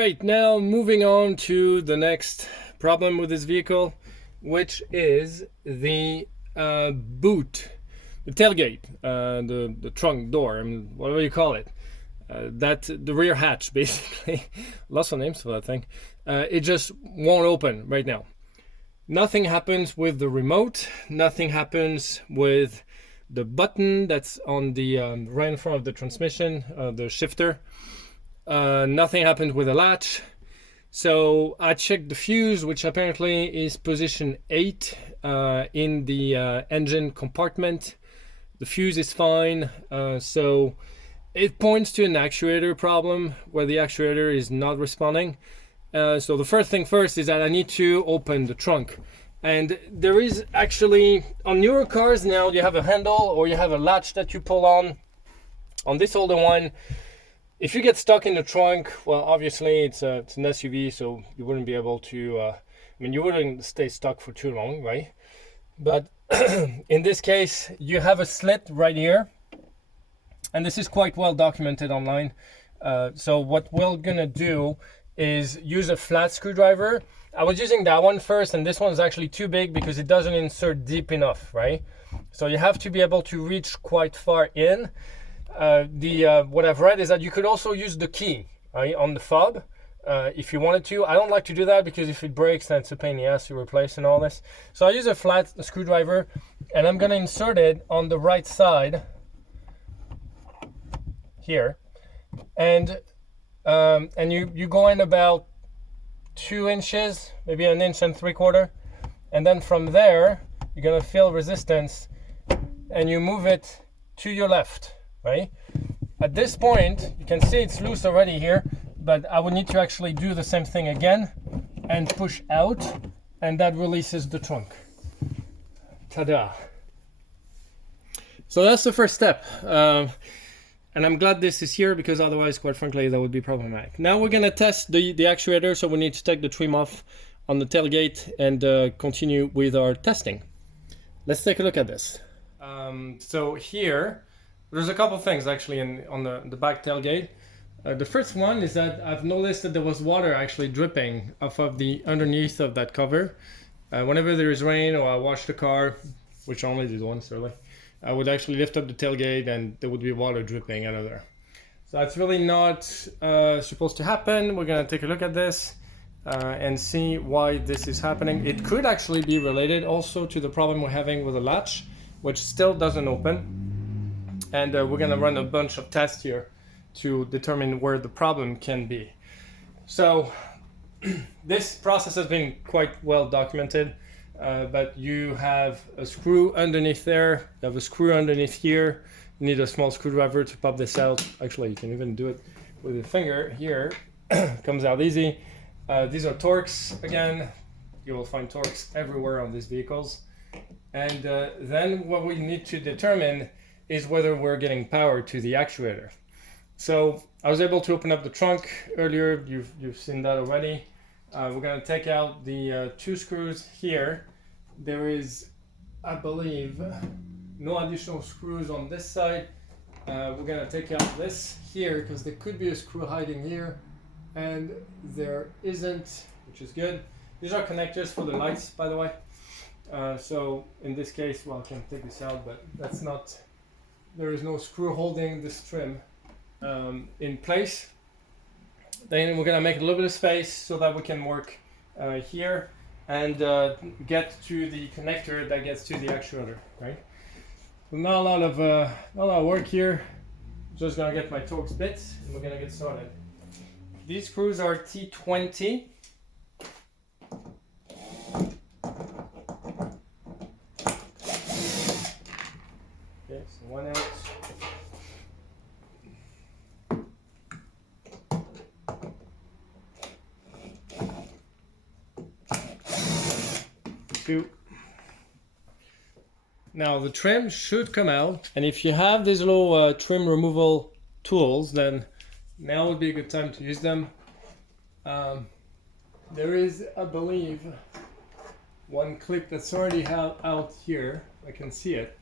right, now moving on to the next problem with this vehicle, which is the boot, the tailgate, the trunk door, I mean, whatever you call it. The rear hatch, basically. Lots of names for that thing. It just won't open right now. Nothing happens with the remote. Nothing happens with the button that's on the right in front of the transmission, the shifter. Nothing happened with the latch. So I checked the fuse, which apparently is position 8 in the engine compartment. The fuse is fine. So it points to an actuator problem where the actuator is not responding. So the first thing first is that I need to open the trunk. And there is actually, on newer cars now, you have a handle or you have a latch that you pull on. On this older one, if you get stuck in the trunk, well, obviously it's an SUV, so you wouldn't be able to, you wouldn't stay stuck for too long, right? But in this case, you have a slit right here. And this is quite well documented online. So what we're gonna do is use a flat screwdriver. I was using that one first, and this one's actually too big because it doesn't insert deep enough, right? So you have to be able to reach quite far in. What I've read is that you could also use the key, right, on the fob if you wanted to. I don't like to do that because if it breaks, then it's a pain in the ass to replace and all this. So I use a flat screwdriver, and I'm gonna insert it on the right side here, and you go in about 2 inches, maybe 1.75 inches, and then from there you're gonna feel resistance, and you move it to your left, right? At this point, you can see it's loose already here, but I would need to actually do the same thing again and push out, and that releases the trunk. Ta-da! So that's the first step. And I'm glad this is here because otherwise, quite frankly, that would be problematic. Now we're gonna test the actuator, so we need to take the trim off on the tailgate and continue with our testing. Let's take a look at this. So here, there's a couple things actually on the back tailgate. The first one is that I've noticed that there was water actually dripping off of the underneath of that cover. Whenever there is rain or I wash the car, which I only did once really, I would actually lift up the tailgate and there would be water dripping out of there. So that's really not supposed to happen. We're gonna take a look at this and see why this is happening. It could actually be related also to the problem we're having with the latch, which still doesn't open. And we're gonna run a bunch of tests here to determine where the problem can be. So this process has been quite well documented. But you have a screw underneath there, you have a screw underneath here, you need a small screwdriver to pop this out. Actually, you can even do it with a finger here, comes out easy. These are torx, again, you will find torx everywhere on these vehicles. And then what we need to determine is whether we're getting power to the actuator. So I was able to open up the trunk earlier, you've seen that already. We're gonna take out the 2 screws here. There is, I believe, no additional screws on this side. We're gonna take out this here because there could be a screw hiding here, and there isn't, which is good. These are connectors for the lights, by the way. So in this case, well, I can take this out, but that's not, there is no screw holding this trim in place. Then we're gonna make a little bit of space so that we can work here and get to the connector that gets to the actuator, right? So not a lot of work here. Just gonna get my torx bits and we're gonna get started. These screws are T20. Okay, so one out. Now the trim should come out, and if you have these little trim removal tools, then now would be a good time to use them. There is, I believe, one clip that's already out here. I can see it.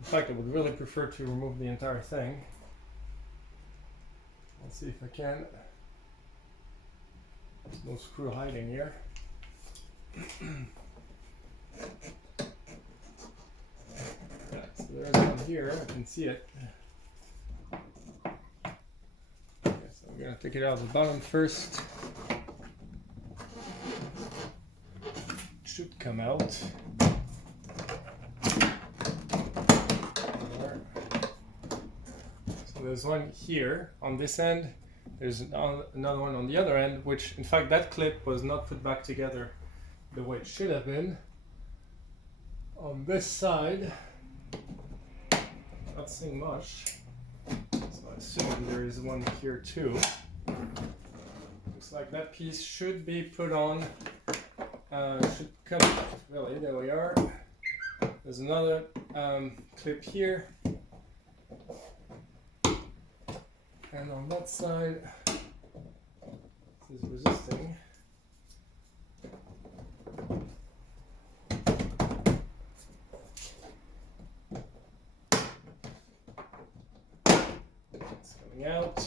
In fact, I would really prefer to remove the entire thing. Let's see if I can. There's no screw hiding here. Yeah, so there's one here, I can see it. Okay, so we're gonna take it out of the bottom first. It should come out. So there's one here on this end. There's another one on the other end, which in fact that clip was not put back together the way it should have been. On this side, not seeing much, so I assume there is one here too. Looks like that piece should be put on, should come out. Really, there we are. There's another clip here. And on that side, this is resisting. It's coming out,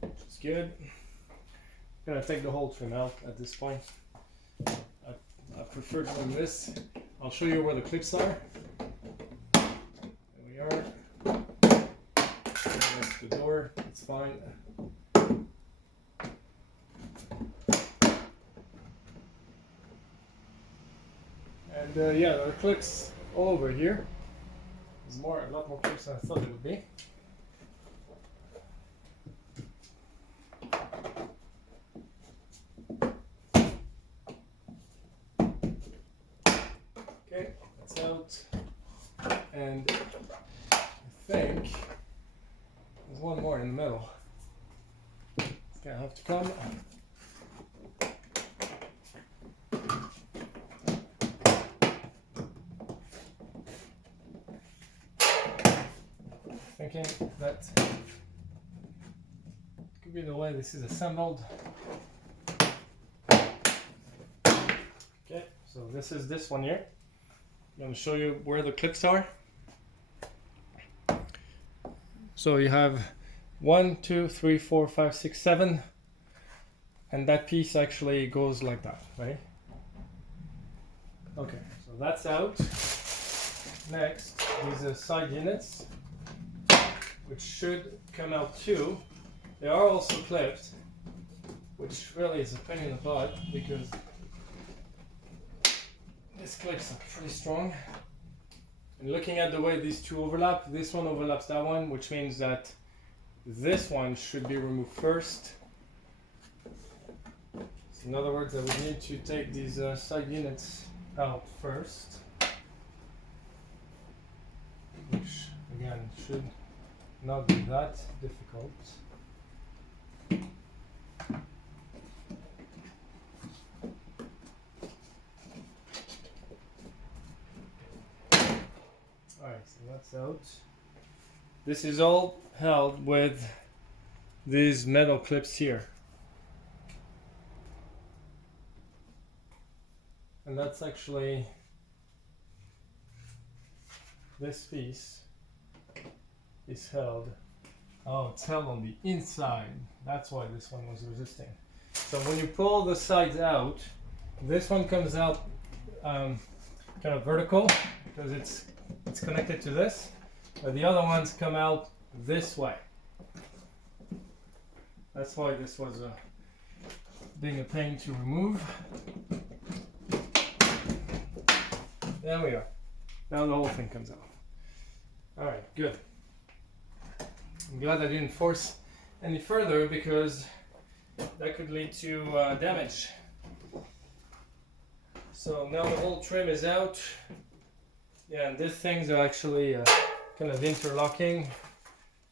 which is good. I'm gonna take the whole trim out at this point. I prefer doing this. I'll show you where the clips are. There we are. That's the door, it's fine. And yeah, there are clips all over here. There's a lot more clips than I thought it would be. Okay, that's out. And I think there's one more in the middle. It's gonna have to come. Thinking that could be the way this is assembled. Okay, so this is this one here. I'm going to show you where the clips are. So you have 1, 2, 3, 4, 5, 6, 7, and that piece actually goes like that, right? Okay, so that's out. Next, these are side units, which should come out too. They are also clipped, which really is a pain in the butt because these clips are pretty strong. And looking at the way these two overlap, this one overlaps that one, which means that this one should be removed first. So in other words, I would need to take these side units out first, which again should not be that difficult. Alright, so that's out. This is all held with these metal clips here. And that's actually this piece is held. Oh, it's held on the inside. That's why this one was resisting. So when you pull the sides out, this one comes out kind of vertical because it's connected to this, but the other ones come out this way. That's why this was being a pain to remove. There we are. Now the whole thing comes out. All right, good. I'm glad I didn't force any further because that could lead to damage. So now the whole trim is out. Yeah, and these things are actually kind of interlocking.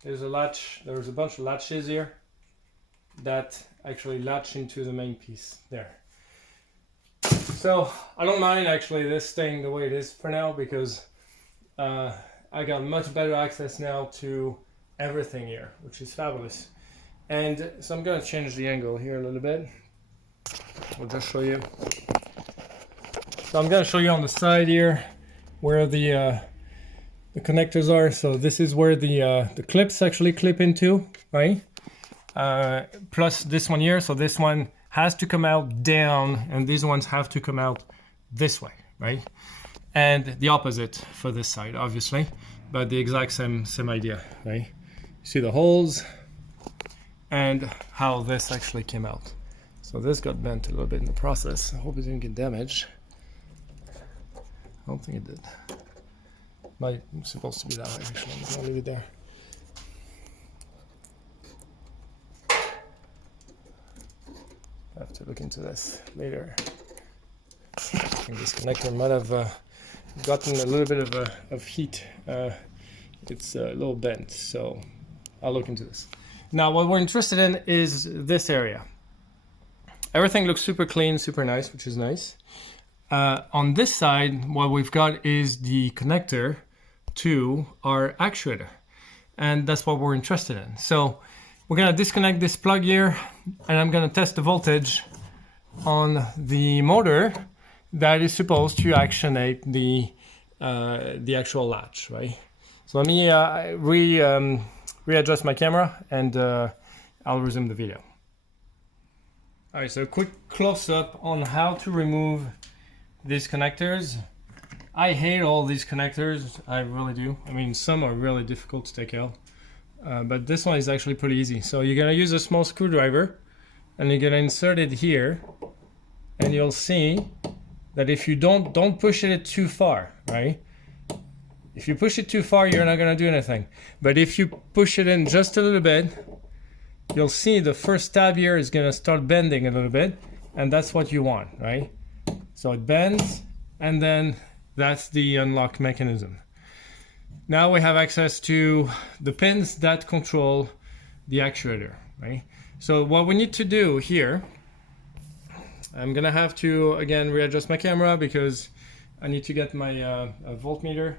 There's a latch, there's a bunch of latches here that actually latch into the main piece there. So I don't mind actually this staying the way it is for now because I got much better access now to everything here, which is fabulous. And so I'm going to change the angle here a little bit. I'll just show you. So I'm going to show you on the side here where the connectors are. So this is where the clips actually clip into, right? Plus this one here. So this one has to come out down, and these ones have to come out this way, right? And the opposite for this side, obviously, but the exact same idea, right? See the holes and how this actually came out. So this got bent a little bit in the process. I hope it didn't get damaged. I don't think it did. Might supposed to be that way actually. I'm gonna leave it there. I have to look into this later. I think this connector might have gotten a little bit of heat. It's a little bent, so I'll look into this. Now, what we're interested in is this area. Everything looks super clean, super nice, which is nice. On this side, what we've got is the connector to our actuator, and that's what we're interested in. So we're gonna disconnect this plug here, and I'm gonna test the voltage on the motor that is supposed to actionate the actual latch, right? So let me readjust my camera, and I'll resume the video. All right, so a quick close-up on how to remove these connectors. I hate all these connectors, I really do. I mean, some are really difficult to take out, but this one is actually pretty easy. So you're gonna use a small screwdriver, and you're gonna insert it here, and you'll see that if you don't push it too far, right? If you push it too far, you're not gonna do anything. But if you push it in just a little bit, you'll see the first tab here is gonna start bending a little bit, and that's what you want, right? So it bends, and then that's the unlock mechanism. Now we have access to the pins that control the actuator, right? So what we need to do here, I'm gonna have to, again, readjust my camera because I need to get my voltmeter,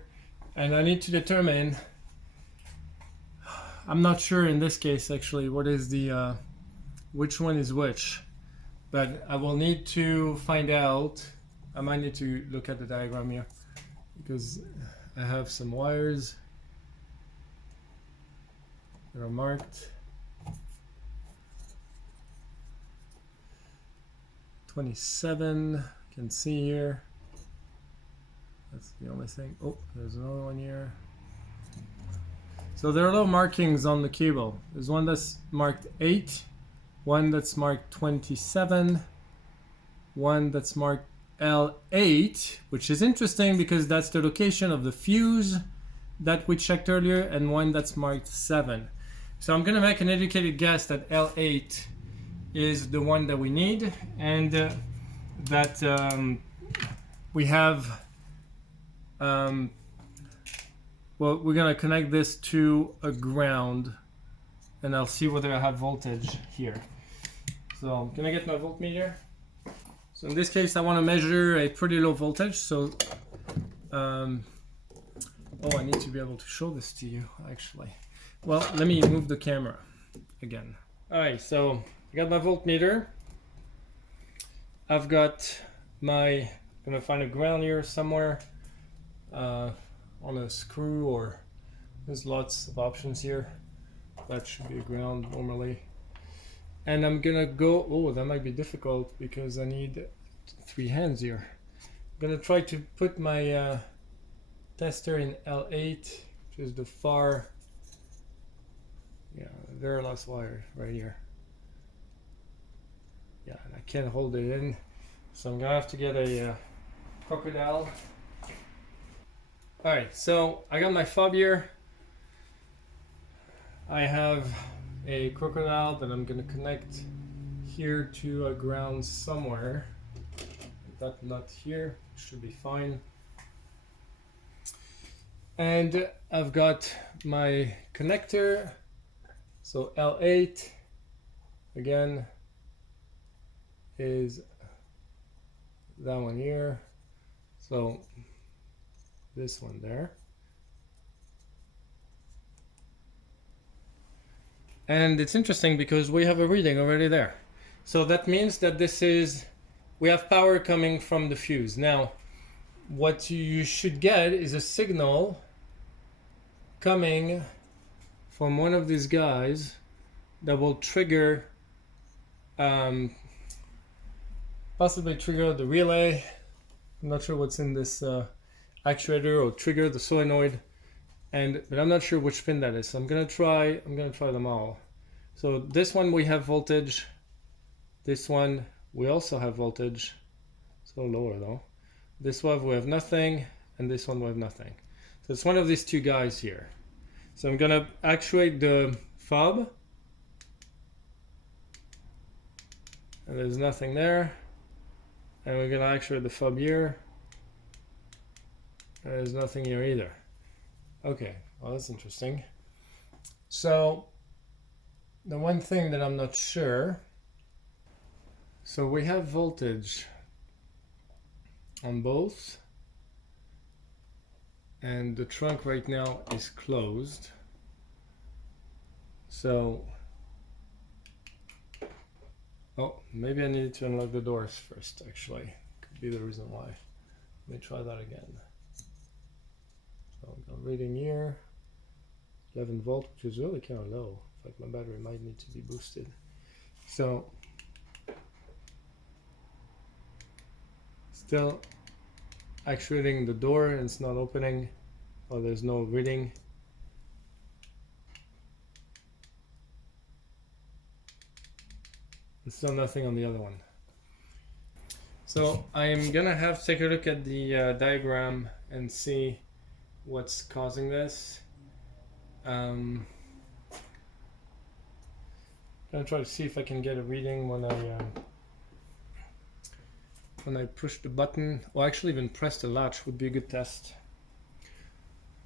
and I need to determine, I'm not sure in this case actually what is the, which one is which, but I will need to find out. I might need to look at the diagram here because I have some wires that are marked. 27, you can see here. That's the only thing. Oh, there's another one here. So there are little markings on the cable. There's one that's marked 8, one that's marked 27, one that's marked L8, which is interesting because that's the location of the fuse that we checked earlier, and one that's marked 7. So I'm gonna make an educated guess that L8 is the one that we need, and that we have, well, we're gonna connect this to a ground, and I'll see whether I have voltage here. So I'm gonna get my voltmeter. So in this case, I want to measure a pretty low voltage. So, oh, I need to be able to show this to you, actually. Well, let me move the camera again. All right, so I got my voltmeter. I've got my, I'm gonna find a ground here somewhere on a screw, or there's lots of options here. That should be a ground normally. And I'm gonna go, oh, that might be difficult because I need 3 hands here. I'm gonna try to put my tester in L8, which is the far, yeah, very last wire right here. Yeah, and I can't hold it in, so I'm gonna have to get a crocodile. All right, so I got my fob here. I have a crocodile that I'm gonna connect here to a ground somewhere. That nut here should be fine. And I've got my connector, so L8 again is that one here, so this one there. And it's interesting because we have a reading already there. So that means that this is, we have power coming from the fuse. Now, what you should get is a signal coming from one of these guys that will trigger possibly trigger the relay. I'm not sure what's in this actuator, or trigger the solenoid, but I'm not sure which pin that is. So I'm gonna try them all. So this one we have voltage. This one we also have voltage. It's a little lower though. This one we have nothing, and this one we have nothing. So it's one of these two guys here. So I'm gonna actuate the fob, and there's nothing there. And we're gonna actuate the fob here, and there's nothing here either. Okay, well that's interesting. So the one thing that I'm not sure, so we have voltage on both, and the trunk right now is closed. So, oh, maybe I needed to unlock the doors first, actually. Could be the reason why. Let me try that again. So I'm reading here, 11 volt, which is really kind of low. In fact, my battery might need to be boosted. So, still actuating the door, and it's not opening, or there's no reading. And still nothing on the other one. So I'm gonna have to take a look at the diagram and see what's causing this. I'm gonna try to see if I can get a reading when I push the button, or actually even press the latch would be a good test.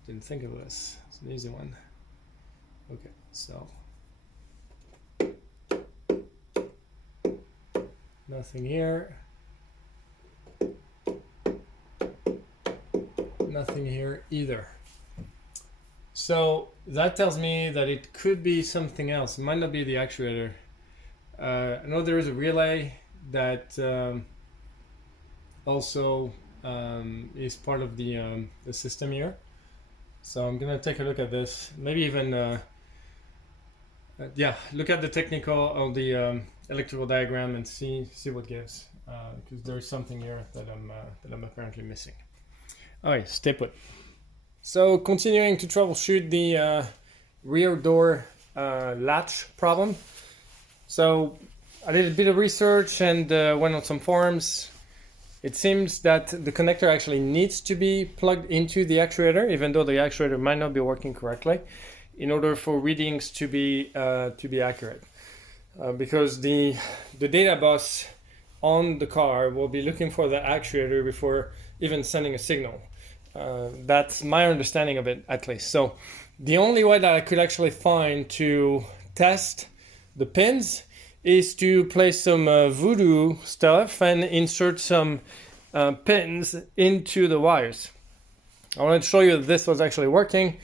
Didn't think of this. It's an easy one. Okay, so nothing here. Nothing here either. So that tells me that it could be something else. It might not be the actuator. I know there is a relay that also is part of the system here. So I'm gonna take a look at this. Maybe even look at the technical or the electrical diagram and see what gives, because there's something here that I'm apparently missing. All right, stay put. So continuing to troubleshoot the rear door latch problem. So I did a bit of research and went on some forums. It seems that the connector actually needs to be plugged into the actuator, even though the actuator might not be working correctly, in order for readings to be accurate. Because the data bus on the car will be looking for the actuator before even sending a signal. That's my understanding of it, at least. So the only way that I could actually find to test the pins is to place some voodoo stuff and insert some pins into the wires. I wanted to show you that this was actually working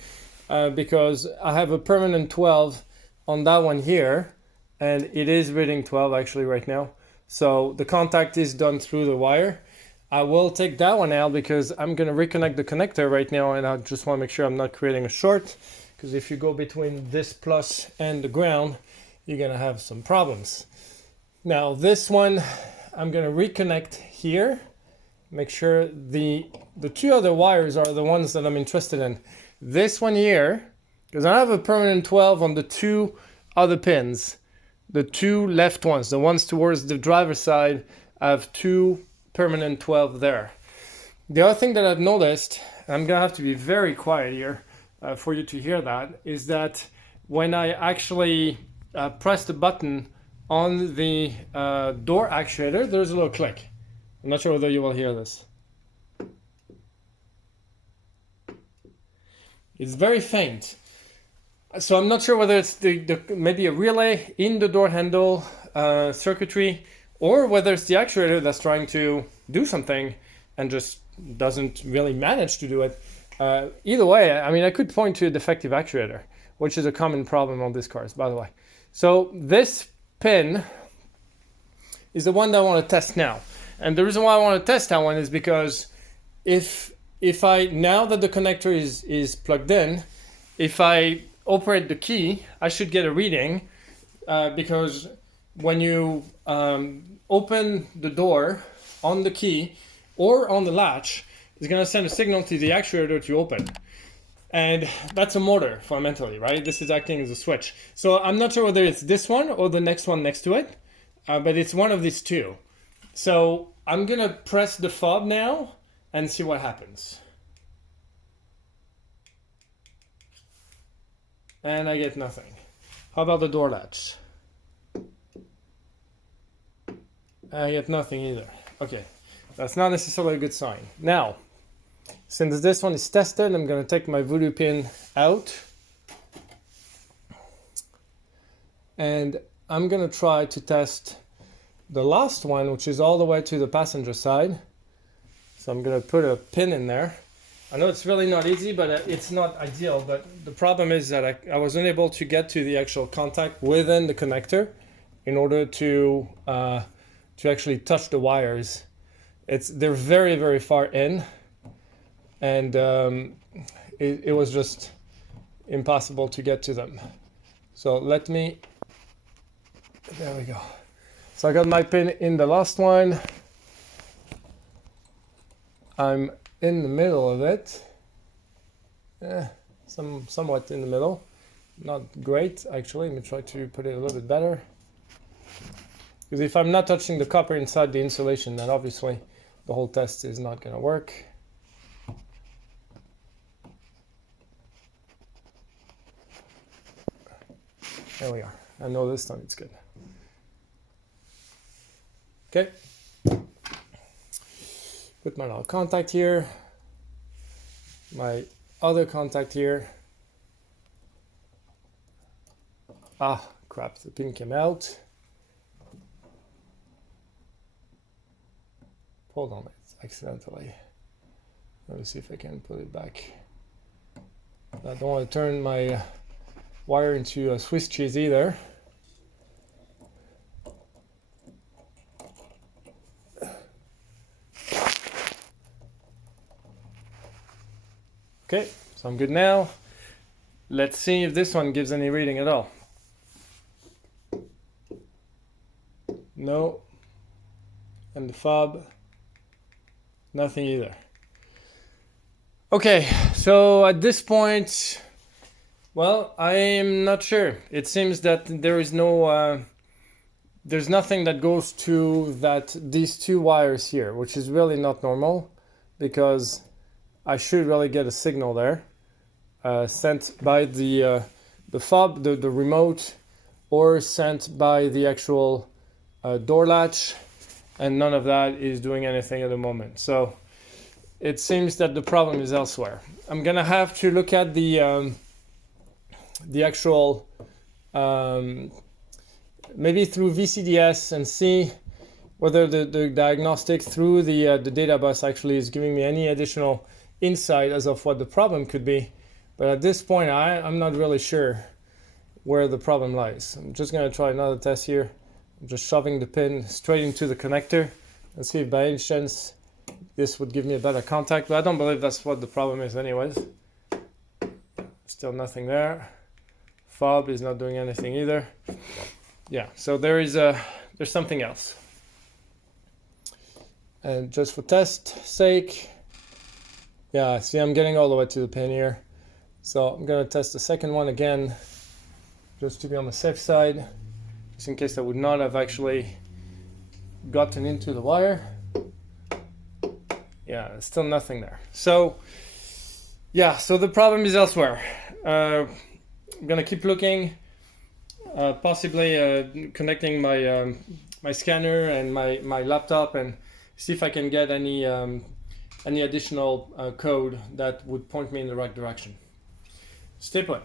because I have a permanent 12 on that one here, and it is reading 12 actually right now. So the contact is done through the wire. I will take that one out because I'm going to reconnect the connector right now, and I just want to make sure I'm not creating a short, because if you go between this plus and the ground, you're going to have some problems. Now this one, I'm going to reconnect here, make sure the two other wires are the ones that I'm interested in. This one here, because I have a permanent 12 on the two other pins, the two left ones, the ones towards the driver's side, I have two permanent 12 there. The other thing that I've noticed, and I'm gonna have to be very quiet here for you to hear that, is that when I actually press the button on the door actuator, there's a little click. I'm not sure whether you will hear this. It's very faint. So I'm not sure whether it's maybe a relay in the door handle circuitry, or whether it's the actuator that's trying to do something and just doesn't really manage to do it. Either way, I mean, I could point to a defective actuator, which is a common problem on these cars, by the way. So this pin is the one that I want to test now. And the reason why I want to test that one is because if I, now that the connector is plugged in, if I operate the key, I should get a reading because when you open the door on the key or on the latch, it's going to send a signal to the actuator to open. And that's a motor fundamentally, right? This is acting as a switch. So I'm not sure whether it's this one or the next one next to it, but it's one of these two. So I'm going to press the fob now and see what happens. And I get nothing. How about the door latch? I get nothing either. Okay, that's not necessarily a good sign. Now, since this one is tested, I'm going to take my voodoo pin out. And I'm going to try to test the last one, which is all the way to the passenger side. So I'm going to put a pin in there. I know it's really not easy, but it's not ideal. But the problem is that I was unable to get to the actual contact within the connector in order to actually touch the wires. They're very, very far in. And it was just impossible to get to them. So let me, there we go. So I got my pin in the last one. I'm in the middle of it. Somewhat in the middle. Not great, actually. Let me try to put it a little bit better. Because if I'm not touching the copper inside the insulation, then obviously the whole test is not going to work. There we are. I know this time it's good. Okay. Put my little contact here. My other contact here. Ah, crap, the pin came out. Pulled on it accidentally. Let me see if I can put it back. I don't want to turn my wire into a Swiss cheese either. Okay, so I'm good now. Let's see if this one gives any reading at all. No. And the fob, nothing either. Okay, so at this point, well, I am not sure. It seems that there is no, there's nothing that goes to these two wires here, which is really not normal, because I should really get a signal there, sent by the fob, the remote, or sent by the actual door latch, and none of that is doing anything at the moment. So it seems that the problem is elsewhere. I'm gonna have to look at the actual, maybe through VCDS and see whether the diagnostic through the data bus actually is giving me any additional insight as of what the problem could be. But at this point, I'm not really sure where the problem lies. I'm just going to try another test here. I'm just shoving the pin straight into the connector. Let's see if by any chance this would give me a better contact, but I don't believe that's what the problem is anyways. Still nothing there. Fob is not doing anything either. Yeah, so there's something else. And just for test sake, yeah, see, I'm getting all the way to the pin here. So I'm going to test the second one again, just to be on the safe side, just in case I would not have actually gotten into the wire. Yeah, there's still nothing there. So, yeah, so the problem is elsewhere. I'm going to keep looking, possibly connecting my my scanner and my laptop and see if I can get any additional code that would point me in the right direction. Stay put.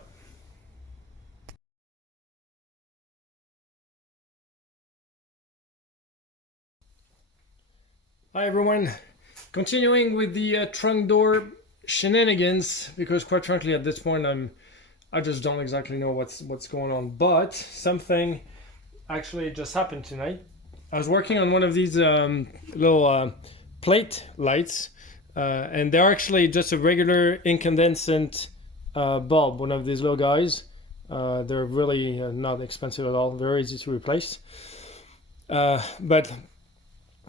Hi everyone, continuing with the trunk door shenanigans, because quite frankly at this point I just don't exactly know what's going on, but something actually just happened tonight. I was working on one of these little plate lights, and they're actually just a regular incandescent bulb, one of these little guys. They're really not expensive at all, very easy to replace. But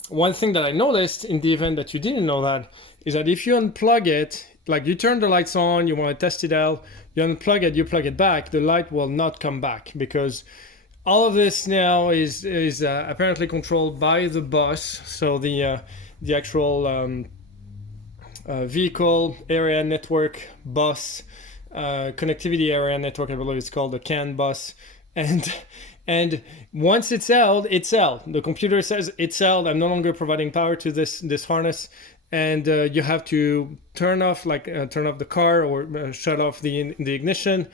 one thing that I noticed in the event that you didn't know that is that if you unplug it, like you turn the lights on, you want to test it out, you unplug it, you plug it back, the light will not come back because all of this now is apparently controlled by the bus. So the actual vehicle area network bus, connectivity area network, I believe it's called the CAN bus, and once it's out, it's out. The computer says it's out. I'm no longer providing power to this harness, and you have to turn off the car or shut off the ignition,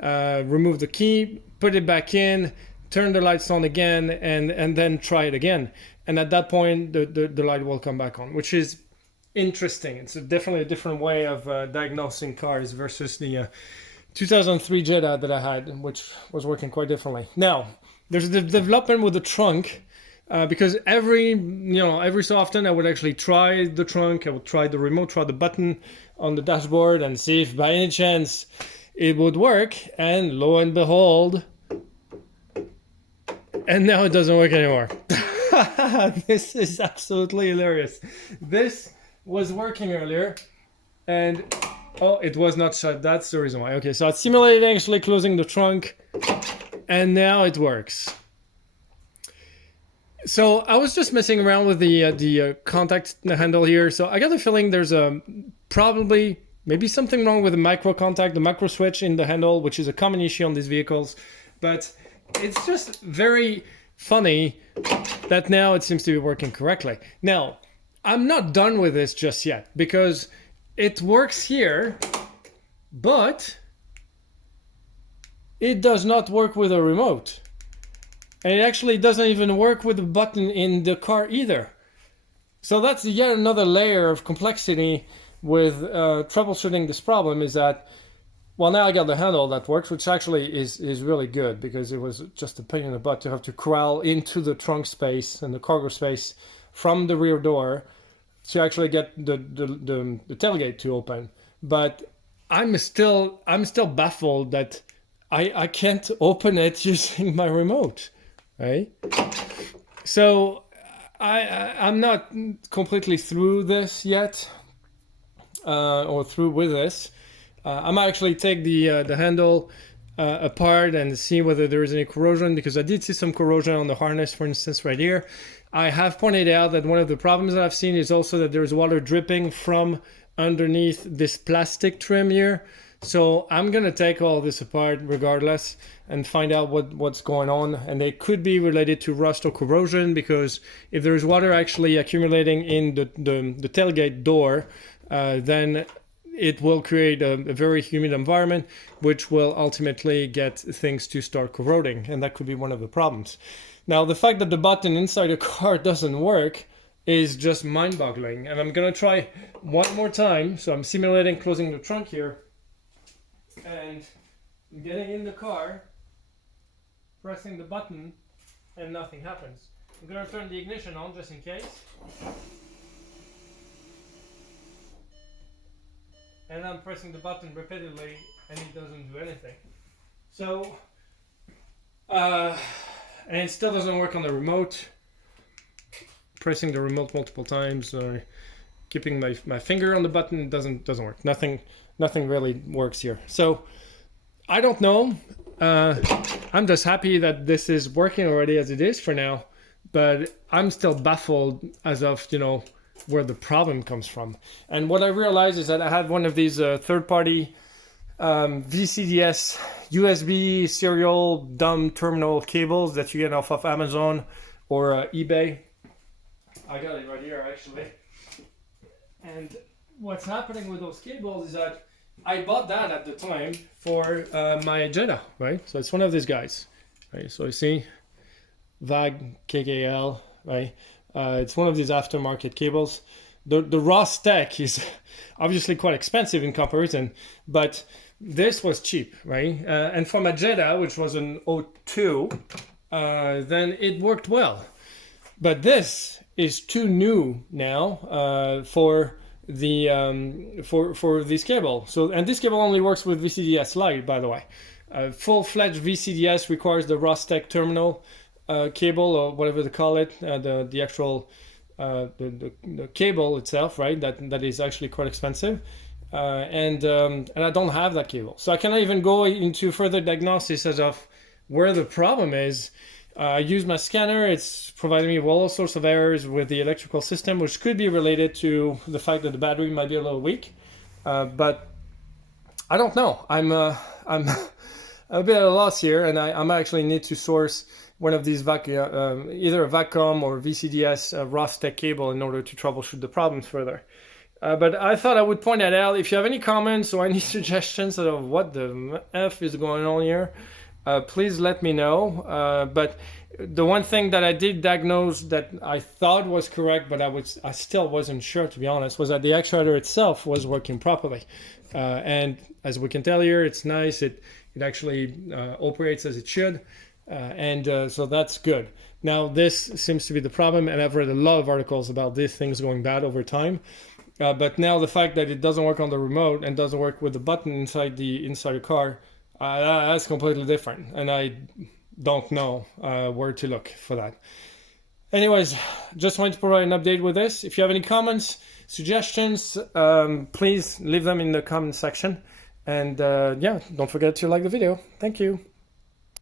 remove the key, put it back in, turn the lights on again, and then try it again. And at that point, the light will come back on, which is interesting. It's definitely a different way of diagnosing cars versus the 2003 Jetta that I had, which was working quite differently. Now, there's the development with the trunk, because every so often I would actually try the trunk, I would try the remote, try the button on the dashboard and see if by any chance it would work, and lo and behold, and now it doesn't work anymore. This is absolutely hilarious. This was working earlier, and oh, it was not shut. That's the reason why. Okay, so I simulated actually closing the trunk, and now it works. So I was just messing around with the contact handle here. So I got the feeling there's probably maybe something wrong with the micro contact, the micro switch in the handle, which is a common issue on these vehicles. But it's just very funny that now it seems to be working correctly. Now, I'm not done with this just yet because it works here, but it does not work with a remote. And it actually doesn't even work with the button in the car either. So that's yet another layer of complexity with troubleshooting this problem, is that, well, now I got the handle that works, which actually is really good, because it was just a pain in the butt to have to crawl into the trunk space and the cargo space from the rear door to actually get the tailgate to open. But I'm still baffled that I can't open it using my remote, right? So I'm not completely through this yet, or through with this. I might actually take the handle apart and see whether there is any corrosion, because I did see some corrosion on the harness, for instance, right here. I have pointed out that one of the problems that I've seen is also that there's water dripping from underneath this plastic trim here. So I'm gonna take all this apart regardless and find out what's going on. And it could be related to rust or corrosion, because if there's water actually accumulating in the tailgate door, then it will create a very humid environment, which will ultimately get things to start corroding, and that could be one of the problems. Now, the fact that the button inside the car doesn't work is just mind-boggling, and I'm gonna try one more time. So I'm simulating closing the trunk here, and getting in the car, pressing the button, and nothing happens. I'm gonna turn the ignition on just in case. And I'm pressing the button repeatedly, and it doesn't do anything. So, and it still doesn't work on the remote. Pressing the remote multiple times, keeping my finger on the button doesn't work. Nothing really works here. So, I don't know. I'm just happy that this is working already as it is for now, but I'm still baffled as of, where the problem comes from. And what I realized is that I had one of these third-party VCDS USB serial dumb terminal cables that you get off of Amazon or eBay. I got it right here, actually. And what's happening with those cables is that I bought that at the time for my Jetta, right? So it's one of these guys, right? So you see, VAG KKL, right? It's one of these aftermarket cables. The raw spec is obviously quite expensive in comparison, but this was cheap, right? And for my Jetta, which was an 02, then it worked well. But this is too new now for the for this cable. So, and this cable only works with VCDS Lite, by the way. Full-fledged VCDS requires the raw spec terminal. cable or whatever they call it, the actual the cable itself, right? That is actually quite expensive. And I don't have that cable, so I cannot even go into further diagnosis as of where the problem is. I use my scanner. It's providing me with all sorts of errors with the electrical system, which could be related to the fact that the battery might be a little weak. But I don't know. I'm a bit at a loss here, and I might actually need to source one of these either a Vacom or VCDS Rostec cable in order to troubleshoot the problems further. But I thought I would point that out. If you have any comments or any suggestions of what the F is going on here, please let me know. But the one thing that I did diagnose that I thought was correct, but I still wasn't sure, to be honest, was that the actuator itself was working properly. And as we can tell here, it's nice. It actually operates as it should. So that's good. Now, this seems to be the problem, and I've read a lot of articles about these things going bad over time. But now the fact that it doesn't work on the remote and doesn't work with the button inside the car, that's completely different. And I don't know where to look for that. Anyways, just wanted to provide an update with this. If you have any comments, suggestions, please leave them in the comment section. And yeah, don't forget to like the video. Thank you.